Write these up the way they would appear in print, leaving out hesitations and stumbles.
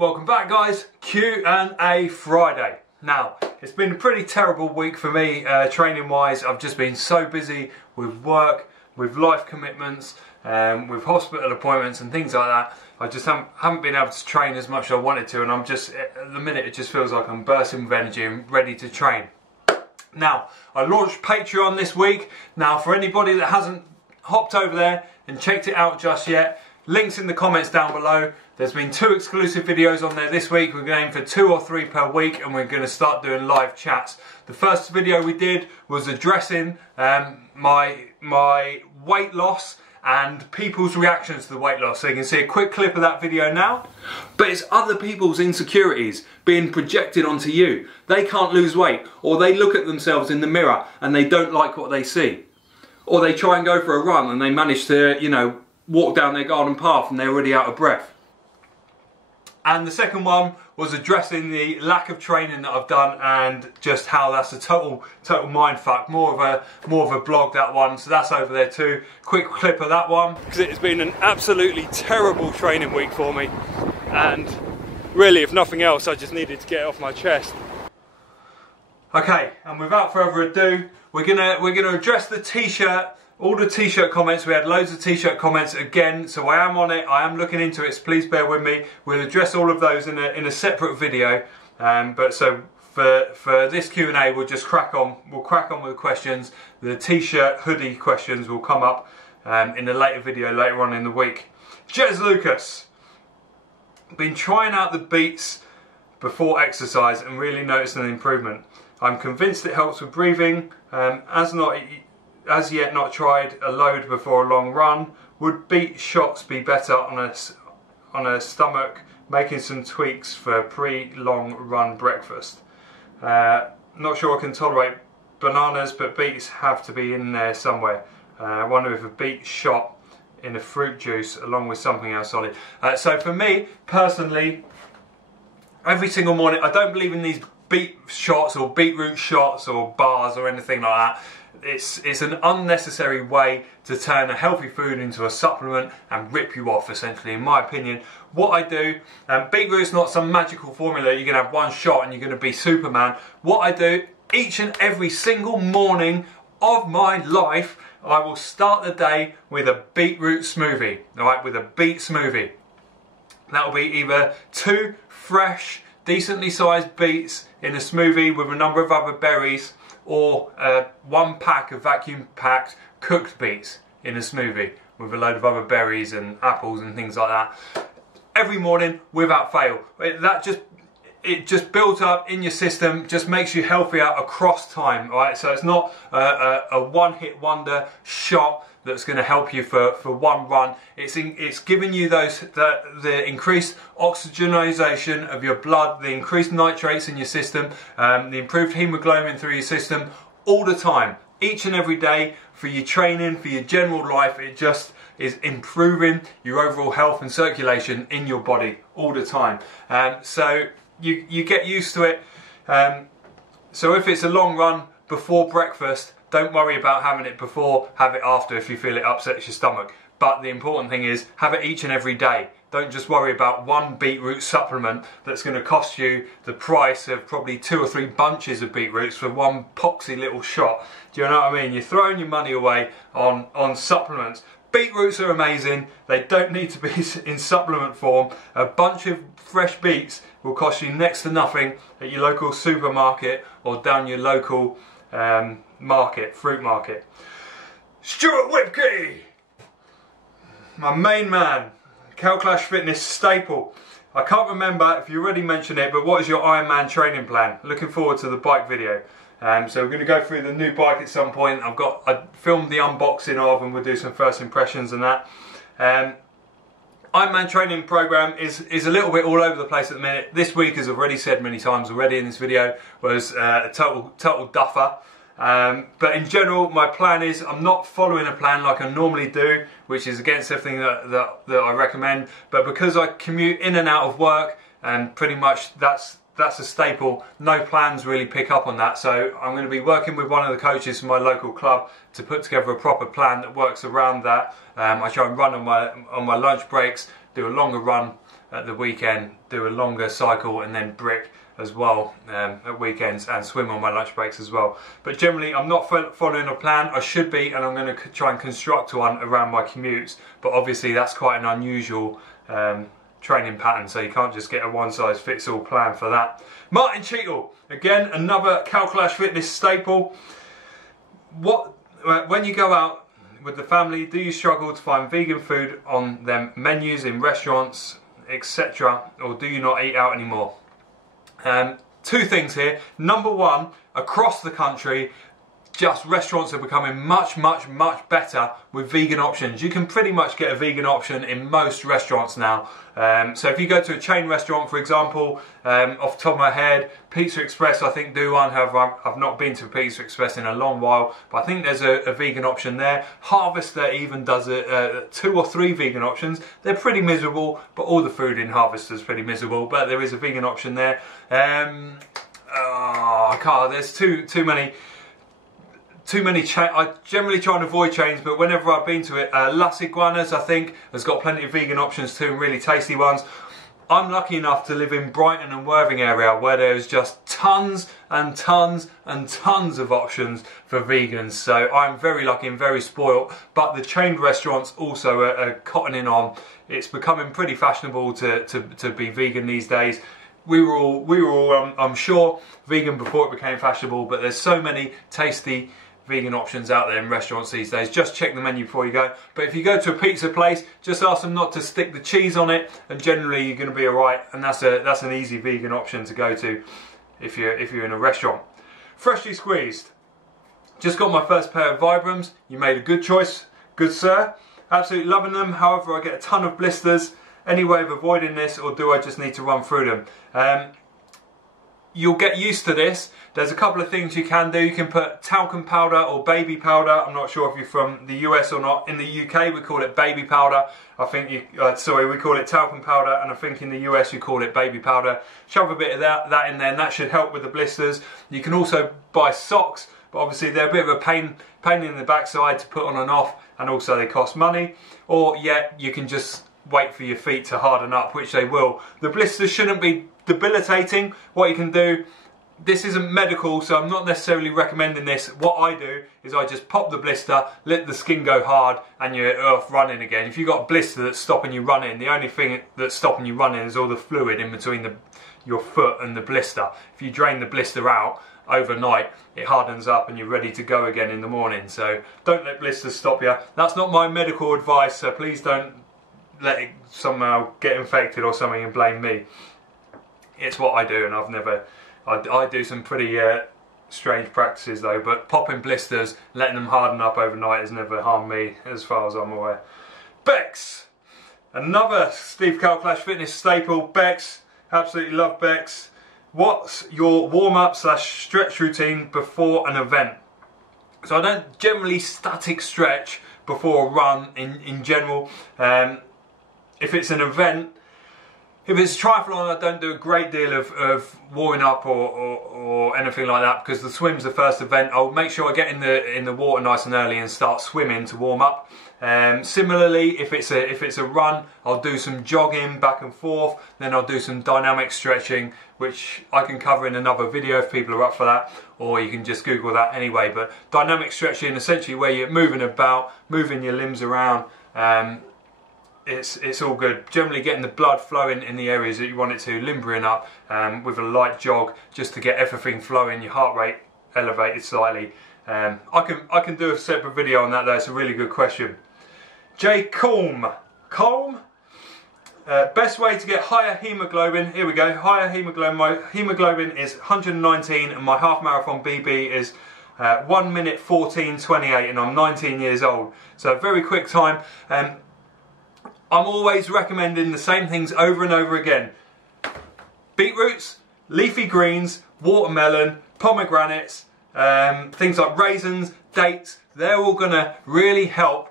welcome back guys. Q&A Friday. Now, it's been a pretty terrible week for me training wise. I've just been so busy with work, with life commitments, with hospital appointments and things like that. I just haven't been able to train as much as I wanted to, and I'm just, at the minute it just feels like I'm bursting with energy and ready to train. Now, I launched Patreon this week. Now, for anybody that hasn't hopped over there and checked it out just yet, links in the comments down below. There's been 2 exclusive videos on there this week. We're going for 2 or 3 per week, and we're going to start doing live chats. The first video we did was addressing my weight loss and people's reactions to the weight loss. So you can see a quick clip of that video now. But it's other people's insecurities being projected onto you. They can't lose weight, or they look at themselves in the mirror and they don't like what they see. Or they try and go for a run and they manage to, you know, walk down their garden path and they're already out of breath. And the second one was addressing the lack of training that I've done and just how that's a total mindfuck. More of a blog, that one, so that's over there too. Quick clip of that one, because it's been an absolutely terrible training week for me, and really, if nothing else, I just needed to get it off my chest. Okay, and without further ado, we're gonna address the t-shirt. All the t-shirt comments. We had loads of t-shirt comments again, so I am on it, I am looking into it, so please bear with me. We'll address all of those in a separate video, but so for this Q&A we'll just crack on. We'll crack on with the questions. The t-shirt, hoodie questions will come up in a later video later on in the week. Jez Lucas. Been trying out the beets before exercise and really noticed an improvement. I'm convinced it helps with breathing, as yet not tried a load before a long run. Would beet shots be better on a stomach? Making some tweaks for pre-long run breakfast. Not sure I can tolerate bananas, but beets have to be in there somewhere. I wonder if a beet shot in a fruit juice along with something else solid. So for me personally, every single morning, I don't believe in these beet shots or beetroot shots or bars or anything like that. It's an unnecessary way to turn a healthy food into a supplement and rip you off, essentially, in my opinion. What I do, beetroot's not some magical formula you're going to have one shot and you're going to be Superman. What I do, each and every single morning of my life, I will start the day with a beetroot smoothie, alright, with a beet smoothie. That will be either 2 fresh, decently sized beets in a smoothie with a number of other berries, or 1 pack of vacuum packed cooked beets in a smoothie with a load of other berries and apples and things like that. Every morning without fail. It just builds up in your system, just makes you healthier across time, right? So it's not a one-hit wonder shot that's going to help you for one run. It's giving you the increased oxygenization of your blood, the increased nitrates in your system, the improved hemoglobin through your system all the time, each and every day, for your training, for your general life. It just is improving your overall health and circulation in your body all the time. So you get used to it. So if it's a long run before breakfast, don't worry about having it before, have it after if you feel it upsets your stomach. But the important thing is, have it each and every day. Don't just worry about one beetroot supplement that's going to cost you the price of probably 2 or 3 bunches of beetroots for one poxy little shot. Do you know what I mean? You're throwing your money away on supplements. Beetroots are amazing. They don't need to be in supplement form. A bunch of fresh beets will cost you next to nothing at your local supermarket or down your local fruit market. Stuart Whipkey, my main man, Kalclash Fitness staple. I can't remember if you already mentioned it, but what is your Ironman training plan? Looking forward to the bike video. So we're going to go through the new bike at some point. I filmed the unboxing of, and we'll do some first impressions and that. Ironman training program is a little bit all over the place at the minute. This week, as I've already said many times already in this video, was a total duffer. But in general, my plan is, I'm not following a plan like I normally do, which is against everything that I recommend. But because I commute in and out of work, and pretty much that's a staple, no plans really pick up on that. So I'm going to be working with one of the coaches from my local club to put together a proper plan that works around that. I try and run on my lunch breaks, do a longer run, at the weekend, do a longer cycle, and then brick as well at weekends, and swim on my lunch breaks as well. But generally I'm not following a plan. I should be, and I'm going to try and construct one around my commutes, but obviously that's quite an unusual training pattern, so you can't just get a one-size-fits-all plan for that. Martin Cheatle, again another Kalclash Fitness staple. When you go out with the family, do you struggle to find vegan food on them menus in restaurants, etc., or do you not eat out anymore? Two things here. Number one, across the country, just restaurants are becoming much better with vegan options. You can pretty much get a vegan option in most restaurants now. So if you go to a chain restaurant, for example, off the top of my head, Pizza Express I think do one. However, I've not been to Pizza Express in a long while, but I think there's a vegan option there. Harvester even does 2 or 3 vegan options. They're pretty miserable, but all the food in Harvester is pretty miserable, but there is a vegan option there. There's too many chains. I generally try and avoid chains, but whenever I've been to it, Las Iguanas I think has got plenty of vegan options too, and really tasty ones. I'm lucky enough to live in Brighton and Worthing area, where there's just tons and tons and tons of options for vegans, so I'm very lucky and very spoilt. But the chained restaurants also are cottoning on. It's becoming pretty fashionable to be vegan these days. We were all I'm sure vegan before it became fashionable, but there's so many tasty vegan options out there in restaurants these days. Just check the menu before you go. But if you go to a pizza place, just ask them not to stick the cheese on it, and generally you're going to be alright, and that's an easy vegan option to go to if you're in a restaurant. Freshly Squeezed. Just got my first pair of Vibrams. You made a good choice, good sir. Absolutely loving them. However, I get a ton of blisters. Any way of avoiding this, or do I just need to run through them? You'll get used to this. There's a couple of things you can do. You can put talcum powder or baby powder. I'm not sure if you're from the US or not. In the UK we call it baby powder. I think we call it talcum powder, and I think in the US you call it baby powder. Shove a bit of that in there, and that should help with the blisters. You can also buy socks, but obviously they're a bit of a pain in the backside to put on and off, and also they cost money. Or you can just wait for your feet to harden up, which they will. The blisters shouldn't be debilitating. What you can do, this isn't medical, so I'm not necessarily recommending this. What I do is I just pop the blister, let the skin go hard, and you're off running again. If you've got a blister that's stopping you running, the only thing that's stopping you running is all the fluid in between your foot and the blister. If you drain the blister out overnight, it hardens up and you're ready to go again in the morning. So don't let blisters stop you. That's not my medical advice, so please don't let it somehow get infected or something and blame me. It's what I do, and I do some pretty strange practices though, but popping blisters, letting them harden up overnight has never harmed me as far as I'm aware. Bex! Another Steve Kalclash Fitness staple, Bex. Absolutely love Bex. What's your warm-up / stretch routine before an event? So I don't generally static stretch before a run in general. If it's an event, if it's a triathlon, I don't do a great deal of warming up or anything like that, because the swim's the first event. I'll make sure I get in the water nice and early and start swimming to warm up. Similarly, if it's a run, I'll do some jogging back and forth, then I'll do some dynamic stretching, which I can cover in another video if people are up for that, or you can just Google that anyway. But dynamic stretching, essentially where you're moving about, moving your limbs around. It's all good. Generally getting the blood flowing in the areas that you want it to, limbering up with a light jog, just to get everything flowing, your heart rate elevated slightly. I can do a separate video on that though. It's a really good question. J. Colm. Best way to get higher hemoglobin. Here we go. Higher hemoglobin. My hemoglobin is 119 and my half marathon BB is 1 minute 14:28, and I'm 19 years old. So a very quick time. I'm always recommending the same things over and over again. Beetroots, leafy greens, watermelon, pomegranates, things like raisins, dates. They're all going to really help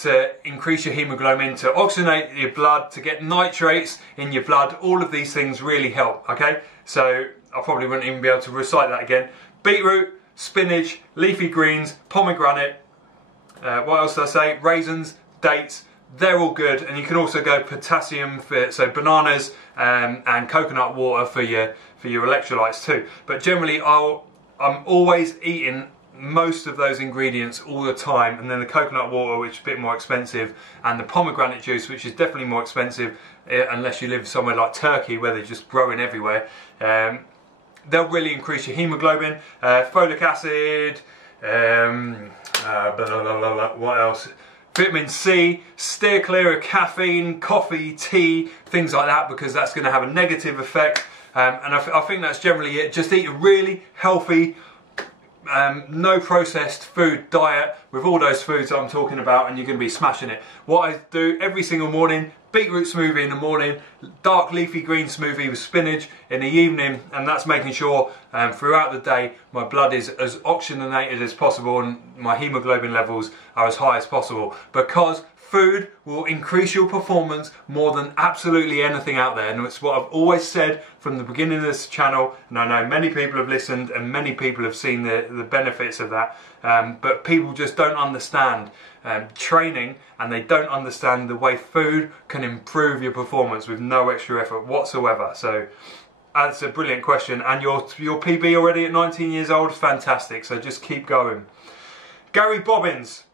to increase your hemoglobin, to oxygenate your blood, to get nitrates in your blood. All of these things really help, okay? So I probably wouldn't even be able to recite that again. Beetroot, spinach, leafy greens, pomegranate, what else did I say? Raisins, dates, they're all good, and you can also go potassium for bananas and coconut water for your electrolytes too. But generally, I'm always eating most of those ingredients all the time, and then the coconut water, which is a bit more expensive, and the pomegranate juice, which is definitely more expensive unless you live somewhere like Turkey where they're just growing everywhere. They'll really increase your hemoglobin, folic acid, what else? Vitamin C. Steer clear of caffeine, coffee, tea, things like that, because that's going to have a negative effect. And I think that's generally it. Just eat a really healthy, no processed food diet with all those foods that I'm talking about, and you're going to be smashing it. What I do every single morning: beetroot smoothie in the morning, dark leafy green smoothie with spinach in the evening, and that's making sure throughout the day my blood is as oxygenated as possible and my hemoglobin levels are as high as possible, because food will increase your performance more than absolutely anything out there. And it's what I've always said from the beginning of this channel, and I know many people have listened and many people have seen the benefits of that, but people just don't understand training, and they don't understand the way food can improve your performance with no extra effort whatsoever. So that's a brilliant question, and your PB already at 19 years old is fantastic, so just keep going. Gary Bobbins: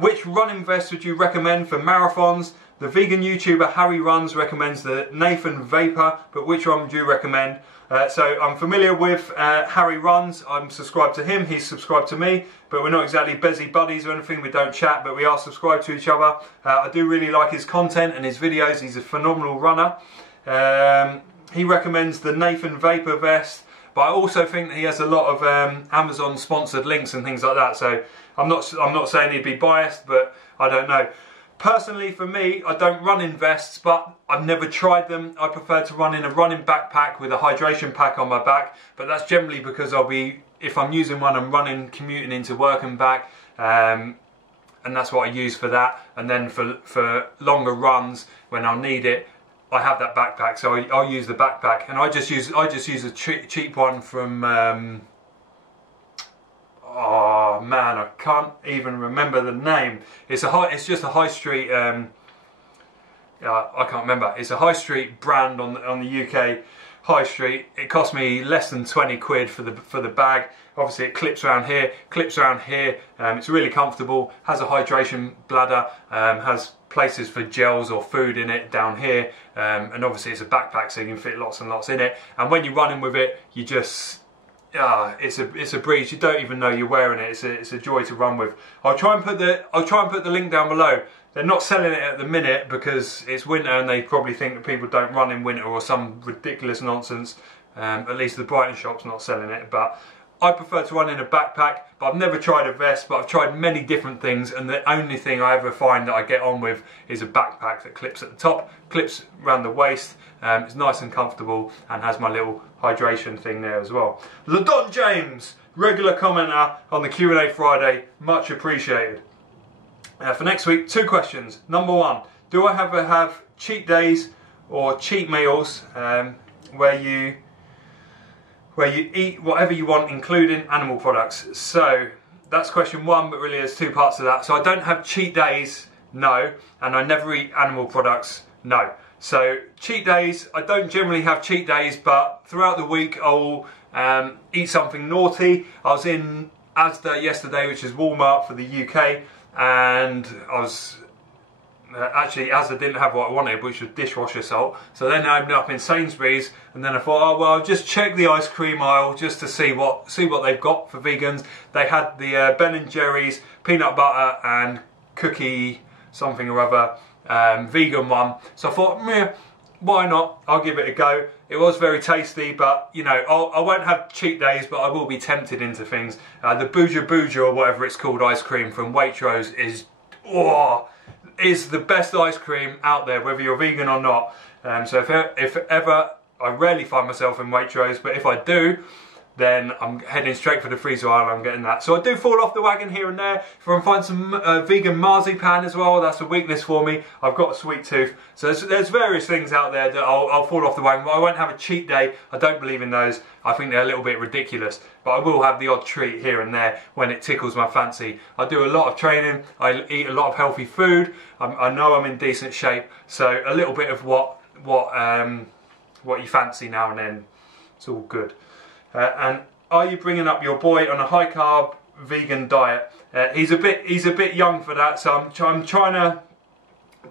which running vest would you recommend for marathons? The vegan YouTuber Harry Runs recommends the Nathan Vapor, but which one would you recommend? So I'm familiar with Harry Runs. I'm subscribed to him, he's subscribed to me, but we're not exactly busy buddies or anything. We don't chat, but we are subscribed to each other. I do really like his content and his videos. He's a phenomenal runner. He recommends the Nathan Vapor vest, but I also think that he has a lot of Amazon sponsored links and things like that. So I'm not saying he'd be biased, but I don't know. Personally, for me, I don't run in vests, but I've never tried them. I prefer to run in a running backpack with a hydration pack on my back, but that's generally because if I'm using one, I'm running, commuting into work and back, and that's what I use for that. And then for longer runs, when I'll need it, I have that backpack, so I'll use the backpack. And I just use a cheap one from oh man, I can't even remember the name. It's just a high street. I can't remember. It's a high street brand on the UK high street. It cost me less than 20 quid for the bag. Obviously, it clips around here, clips around here. It's really comfortable. Has a hydration bladder. Has places for gels or food in it down here. And obviously, it's a backpack, so you can fit lots and lots in it. And when you're running with it, you just it's a breeze. You don't even know you're wearing it. It's a joy to run with. I'll try and put the link down below. They're not selling it at the minute because it's winter and they probably think that people don't run in winter or some ridiculous nonsense. At least the Brighton shop's not selling it, but I prefer to run in a backpack. But I've never tried a vest, but I've tried many different things, and the only thing I ever find that I get on with is a backpack that clips at the top, clips around the waist. It's nice and comfortable and has my little hydration thing there as well. LaDon James, regular commenter on the Q&A Friday, much appreciated. For next week, 2 questions. Number 1, do I have cheat days or cheat meals where you eat whatever you want, including animal products? So that's question 1, but really there's 2 parts to that. So I don't have cheat days, no, and I never eat animal products, no. So cheat days, I don't generally have cheat days, but throughout the week I'll eat something naughty. I was in Asda yesterday, which is Walmart for the UK, and I was actually, Asda didn't have what I wanted, which was dishwasher salt. So then I ended up in Sainsbury's, and then I thought, oh well, I'll just check the ice cream aisle just to see what they've got for vegans. They had the Ben & Jerry's peanut butter and cookie something or other vegan one. So I thought, meh, why not? I'll give it a go. It was very tasty, but you know, I won't have cheat days, but I will be tempted into things. The Booja Booja or whatever it's called ice cream from Waitrose is the best ice cream out there, whether you're vegan or not. So if ever, I rarely find myself in Waitrose, but if I do, then I'm heading straight for the freezer aisle and I'm getting that. So I do fall off the wagon here and there. If I can find some vegan marzipan as well, that's a weakness for me. I've got a sweet tooth. So there's various things out there that I'll fall off the wagon, but I won't have a cheat day. I don't believe in those. I think they're a little bit ridiculous, but I will have the odd treat here and there when it tickles my fancy. I do a lot of training. I eat a lot of healthy food. I know I'm in decent shape, so a little bit of what you fancy now and then, it's all good. And are you bringing up your boy on a high carb vegan diet? He's a bit young for that, so I'm trying to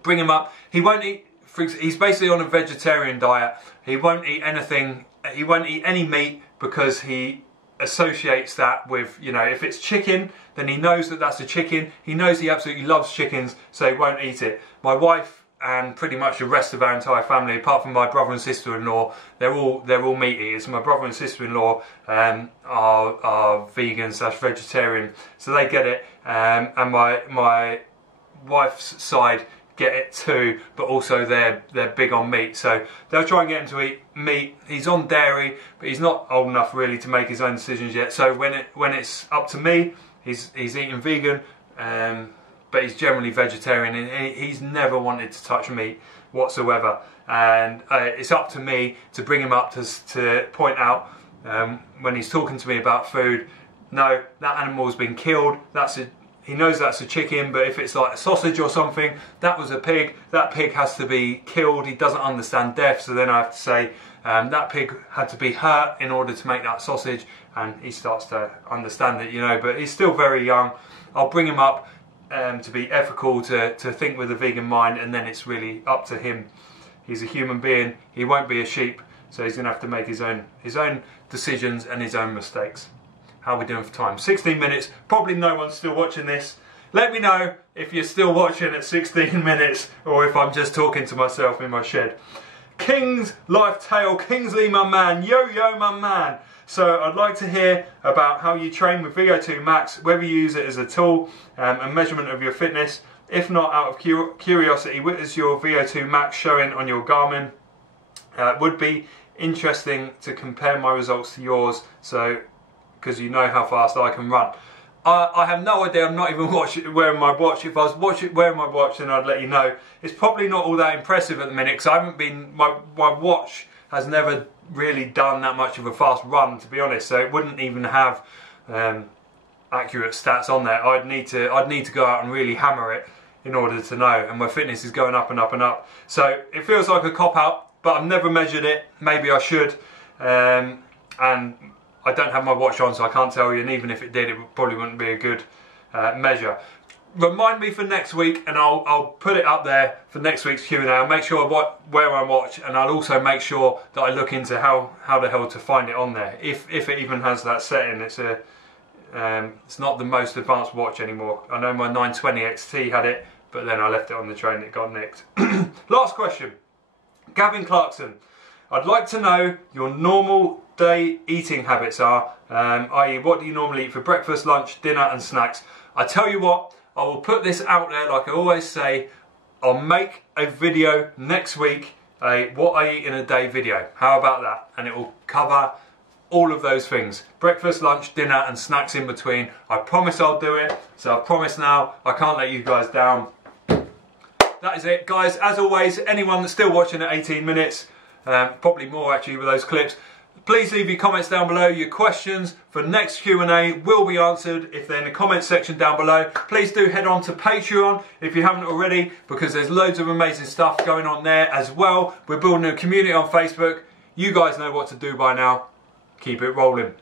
bring him up. He won't eat. He's basically on a vegetarian diet. He won't eat anything. He won't eat any meat because he associates that with, you know, if it's chicken, then he knows that that's a chicken. He knows he absolutely loves chickens, so he won't eat it. My wife and pretty much the rest of our entire family, apart from my brother and sister-in-law, they're all meat eaters. My brother and sister-in-law are vegan/vegetarian, so they get it. And my wife's side get it too, but also they're big on meat, so they'll try and get him to eat meat. He's on dairy, but he's not old enough really to make his own decisions yet. So when it's up to me, he's eating vegan. But he's generally vegetarian, and he's never wanted to touch meat whatsoever. And it's up to me to bring him up to point out when he's talking to me about food, no, that animal's been killed. He knows that's a chicken, but if it's like a sausage or something, that was a pig. That pig has to be killed. He doesn't understand death, so then I have to say that pig had to be hurt in order to make that sausage, and he starts to understand it, you know. But he's still very young. I'll bring him up to be ethical, to think with a vegan mind, and then it's really up to him. He's a human being. He won't be a sheep, so he's going to have to make his own decisions and his own mistakes. How are we doing for time? 16 minutes. Probably no one's still watching this. Let me know if you're still watching at 16 minutes or if I'm just talking to myself in my shed. King's Life Tale, Kingsley my man, yo my man. So I'd like to hear about how you train with VO2 Max, whether you use it as a tool and measurement of your fitness. If not, out of curiosity, what is your VO2 Max showing on your Garmin? Would be interesting to compare my results to yours, so because you know how fast I can run. I have no idea. I'm not even wearing my watch. If I was wearing my watch, then I'd let you know. It's probably not all that impressive at the minute, because I haven't been. My watch has never really done that much of a fast run, to be honest. So it wouldn't even have accurate stats on there. I'd need to go out and really hammer it in order to know. And my fitness is going up and up and up. So it feels like a cop out, but I've never measured it. Maybe I should. And I don't have my watch on, so I can't tell you, and even if it did, it probably wouldn't be a good measure. Remind me for next week, and I'll put it up there for next week's Q&A. I'll make sure I wear my watch, and I'll also make sure that I look into how the hell to find it on there. If it even has that setting. It's not the most advanced watch anymore. I know my 920 XT had it, but then I left it on the train, it got nicked. Last question. Gavin Clarkson. I'd like to know your normal day eating habits are, i.e. what do you normally eat for breakfast, lunch, dinner and snacks? I tell you what, I will put this out there like I always say. I'll make a video next week, a what I eat in a day video. How about that? And it will cover all of those things. Breakfast, lunch, dinner and snacks in between. I promise I'll do it. So I promise now, I can't let you guys down. That is it, guys. As always, anyone that's still watching at 18 minutes, probably more actually with those clips, please leave your comments down below. Your questions for next Q&A will be answered if they're in the comments section down below. Please do head on to Patreon if you haven't already, because there's loads of amazing stuff going on there as well. We're building a community on Facebook. You guys know what to do by now. Keep it rolling.